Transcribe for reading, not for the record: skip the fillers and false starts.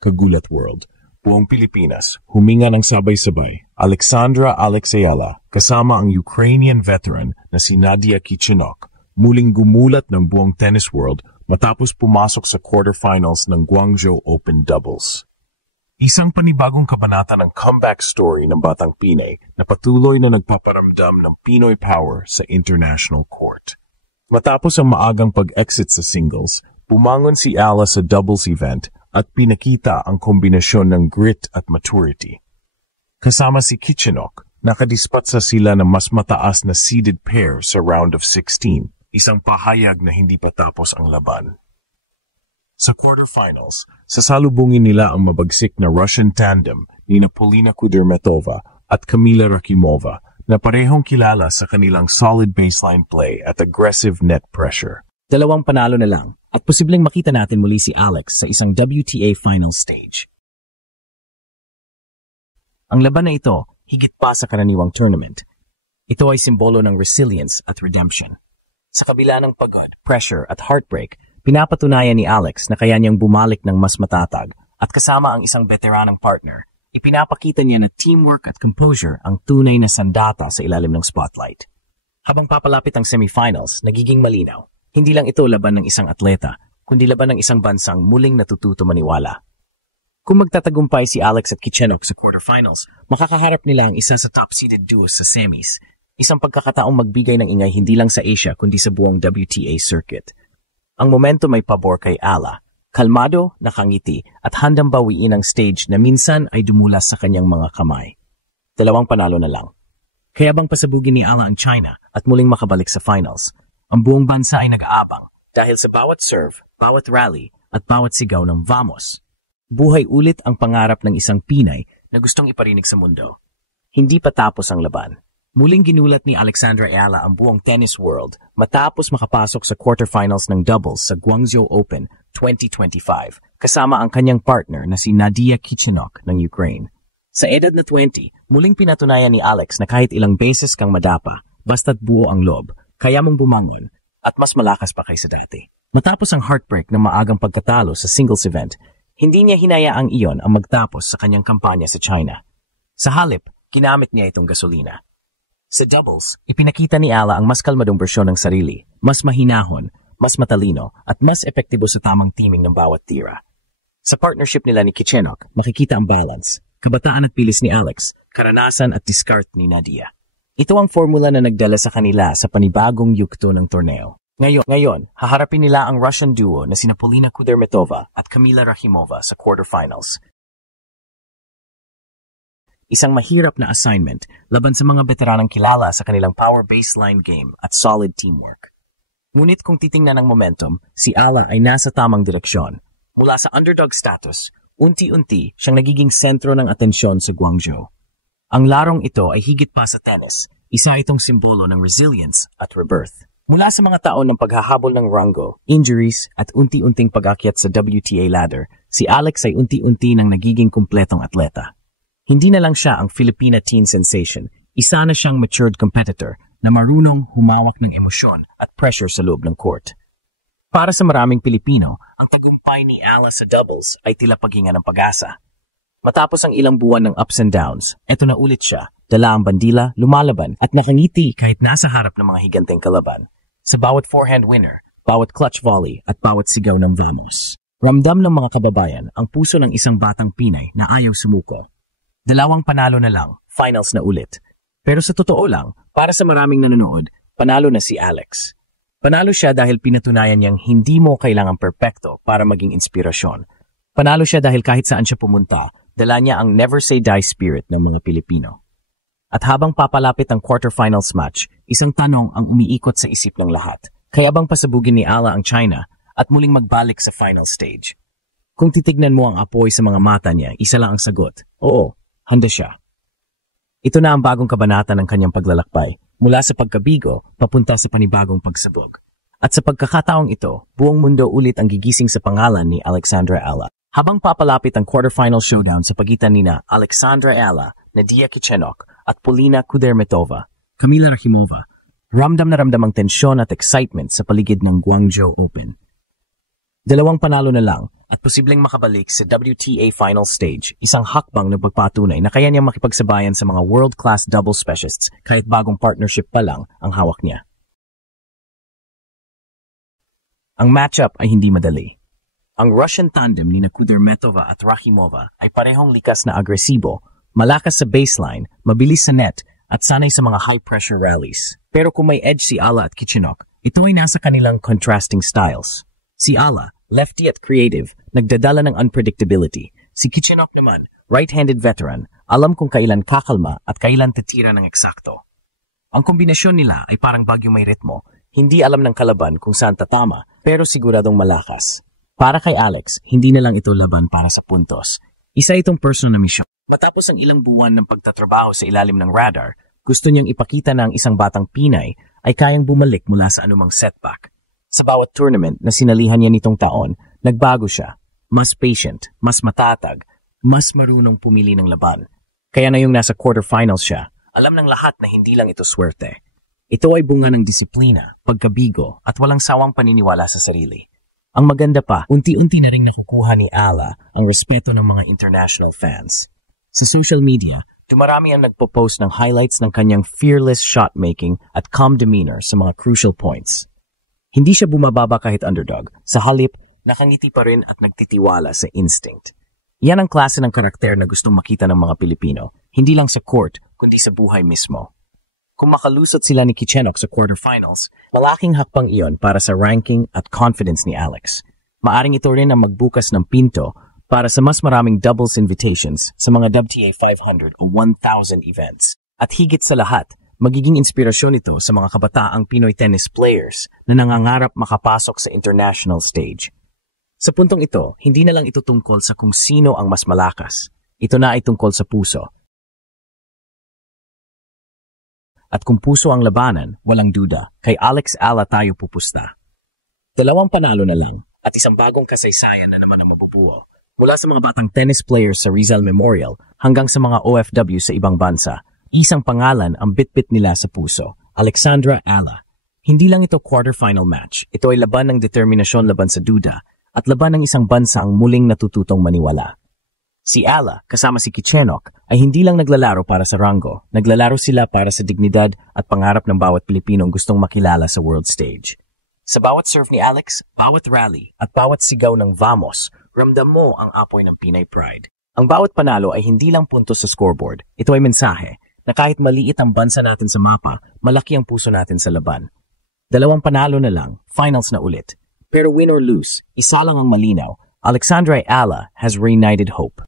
Kagulat World. Buong Pilipinas, huminga ng sabay-sabay. Alexandra Alexeyeva, kasama ang Ukrainian veteran na si Nadia Kichenok, muling gumulat ng buong tennis world matapos pumasok sa quarterfinals ng Guangzhou Open Doubles. Isang panibagong kabanata ng comeback story ng Batang Pinay na patuloy na nagpaparamdam ng Pinoy power sa international court. Matapos ang maagang pag-exit sa singles, bumangon si Ala sa doubles event at pinakita ang kombinasyon ng grit at maturity. Kasama si Kichenok, nakadispatsa sila ng mas mataas na seeded pair sa round of 16, isang pahayag na hindi pa tapos ang laban. Sa quarterfinals, sasalubungin nila ang mabagsik na Russian tandem ni Polina Kudermetova at Kamila Rakimova na parehong kilala sa kanilang solid baseline play at aggressive net pressure. Dalawang panalo na lang at posibleng makita natin muli si Alex sa isang WTA final stage. Ang laban na ito, higit pa sa karaniwang tournament. Ito ay simbolo ng resilience at redemption. Sa kabila ng pagod, pressure at heartbreak, pinapatunayan ni Alex na kaya niyang bumalik ng mas matatag at kasama ang isang veteranang partner, ipinapakita niya na teamwork at composure ang tunay na sandata sa ilalim ng spotlight. Habang papalapit ang semifinals, nagiging malinaw. Hindi lang ito laban ng isang atleta, kundi laban ng isang bansang muling natututo maniwala. Kung magtatagumpay si Alex at Kichenok sa quarterfinals, makakaharap nila ang isa sa top-seeded duos sa semis, isang pagkakataong magbigay ng ingay hindi lang sa Asia kundi sa buong WTA circuit. Ang momentum ay pabor kay Ala, kalmado, nakangiti at handang bawiin ang stage na minsan ay dumulas sa kanyang mga kamay. Dalawang panalo na lang. Kaya bang pasabugin ni Ala ang China at muling makabalik sa finals? Ang buong bansa ay nag-aabang dahil sa bawat serve, bawat rally at bawat sigaw ng Vamos. Buhay ulit ang pangarap ng isang Pinay na gustong iparinig sa mundo. Hindi pa tapos ang laban. Muling ginulat ni Alexandra Ayala ang buong tennis world matapos makapasok sa quarterfinals ng doubles sa Guangzhou Open 2025 kasama ang kanyang partner na si Nadia Kichenok ng Ukraine. Sa edad na 20, muling pinatunayan ni Alex na kahit ilang beses kang madapa, basta't buo ang loob, kaya mong bumangon at mas malakas pa kaysa dati. Matapos ang heartbreak ng maagang pagkatalo sa singles event, hindi niya hinayaang iyon ang magtapos sa kanyang kampanya sa China. Sa halip, ginamit niya itong gasolina. Sa doubles, ipinakita ni Ala ang mas kalmadong bersyon ng sarili, mas mahinahon, mas matalino, at mas epektibo sa tamang teaming ng bawat tira. Sa partnership nila ni Kichenok, makikita ang balance, kabataan at pilis ni Alex, karanasan at discard ni Nadia. Ito ang formula na nagdala sa kanila sa panibagong yugto ng torneo. Ngayon, haharapin nila ang Russian duo na sina Polina Kudermetova at Kamila Rakimova sa quarterfinals. Isang mahirap na assignment laban sa mga veteranang kilala sa kanilang power baseline game at solid teamwork. Ngunit kung titingnan ang momentum, si Ala ay nasa tamang direksyon. Mula sa underdog status, unti-unti siyang nagiging sentro ng atensyon sa Guangzhou. Ang larong ito ay higit pa sa tennis. Isa itong simbolo ng resilience at rebirth. Mula sa mga taon ng paghahabol ng rango, injuries at unti-unting pag-akyat sa WTA ladder, si Alex ay unti-unti nang nagiging kumpletong atleta. Hindi na lang siya ang Filipina teen sensation, isa na siyang matured competitor na marunong humawak ng emosyon at pressure sa loob ng court. Para sa maraming Pilipino, ang tagumpay ni Ala sa doubles ay tila paghinga ng pag-asa. Matapos ang ilang buwan ng ups and downs, eto na ulit siya, dala ang bandila, lumalaban at nakangiti kahit nasa harap ng mga higanteng kalaban. Sa bawat forehand winner, bawat clutch volley at bawat sigaw ng Vamos. Ramdam ng mga kababayan ang puso ng isang batang Pinay na ayaw sumuko. Dalawang panalo na lang, finals na ulit. Pero sa totoo lang, para sa maraming nanonood, panalo na si Alex. Panalo siya dahil pinatunayan niyang hindi mo kailangang perpekto para maging inspirasyon. Panalo siya dahil kahit saan siya pumunta, dala niya ang never say die spirit ng mga Pilipino. At habang papalapit ang quarterfinals match, isang tanong ang umiikot sa isip ng lahat. Kaya bang pasabugin ni Ala ang China at muling magbalik sa final stage? Kung titignan mo ang apoy sa mga mata niya, isa lang ang sagot. Oo, handa siya. Ito na ang bagong kabanata ng kanyang paglalakbay, mula sa pagkabigo papunta sa panibagong pagsabog. At sa pagkakataong ito, buong mundo ulit ang gigising sa pangalan ni Alexandra Ala. Habang papalapit ang quarterfinal showdown sa pagitan nina Alexandra Ala, Nadia Kichenok at Polina Kudermetova, Kamila Rakimova, ramdam na ramdam ang tensyon at excitement sa paligid ng Guangzhou Open. Dalawang panalo na lang at posibleng makabalik sa WTA final stage, isang hakbang na pagpatunay na kaya niyang makipagsabayan sa mga world-class double specialists kahit bagong partnership pa lang ang hawak niya. Ang matchup ay hindi madali. Ang Russian tandem ni Kudermetova at Rakhimova ay parehong likas na agresibo, malakas sa baseline, mabilis sa net, at sanay sa mga high-pressure rallies. Pero kung may edge si Ala at Kichenok, ito ay nasa kanilang contrasting styles. Si Ala, lefty at creative, nagdadala ng unpredictability. Si Kichenok naman, right-handed veteran, alam kung kailan kakalma at kailan titira ng eksakto. Ang kombinasyon nila ay parang bagyo may ritmo, hindi alam ng kalaban kung saan tatama, pero siguradong malakas. Para kay Alex, hindi na lang ito laban para sa puntos. Isa itong personal na misyon. Matapos ang ilang buwan ng pagtatrabaho sa ilalim ng radar, gusto niyang ipakita na ang isang batang Pinay ay kayang bumalik mula sa anumang setback. Sa bawat tournament na sinalihan niya nitong taon, nagbago siya. Mas patient, mas matatag, mas marunong pumili ng laban. Kaya na yung nasa quarterfinals siya, alam ng lahat na hindi lang ito swerte. Ito ay bunga ng disiplina, pagkabigo, at walang sawang paniniwala sa sarili. Ang maganda pa, unti-unti na rin nakukuha ni Ala ang respeto ng mga international fans. Sa social media, dumarami ang nagpo-post ng highlights ng kanyang fearless shot-making at calm demeanor sa mga crucial points. Hindi siya bumababa kahit underdog. Sa halip, nakangiti pa rin at nagtitiwala sa instinct. Yan ang klase ng karakter na gustong makita ng mga Pilipino, hindi lang sa court, kundi sa buhay mismo. Kung makalusot sila ni Kichenok sa quarterfinals, malaking hakbang iyon para sa ranking at confidence ni Alex. Maaring ito rin ang magbukas ng pinto para sa mas maraming doubles invitations sa mga WTA 500 o 1,000 events. At higit sa lahat, magiging inspirasyon ito sa mga kabataang Pinoy tennis players na nangangarap makapasok sa international stage. Sa puntong ito, hindi na lang ito tungkol sa kung sino ang mas malakas. Ito na ay tungkol sa puso. At kung puso ang labanan, walang duda, kay Alex Ala tayo pupusta. 2 panalo na lang at isang bagong kasaysayan na naman ang mabubuo. Mula sa mga batang tennis players sa Rizal Memorial hanggang sa mga OFW sa ibang bansa, isang pangalan ang bitbit nila sa puso, Alexandra Ala. Hindi lang ito quarterfinal match, ito ay laban ng determinasyon laban sa duda at laban ng isang bansa ang muling natututong maniwala. Si Ala, kasama si Kichenok, ay hindi lang naglalaro para sa rango, naglalaro sila para sa dignidad at pangarap ng bawat Pilipinong gustong makilala sa world stage. Sa bawat serve ni Alex, bawat rally at bawat sigaw ng vamos, ramdam mo ang apoy ng Pinay pride. Ang bawat panalo ay hindi lang puntos sa scoreboard, ito ay mensahe na kahit maliit ang bansa natin sa mapa, malaki ang puso natin sa laban. 2 panalo na lang, finals na ulit. Pero win or lose, isa lang ang malinaw, Alexandra Ala has reunited hope.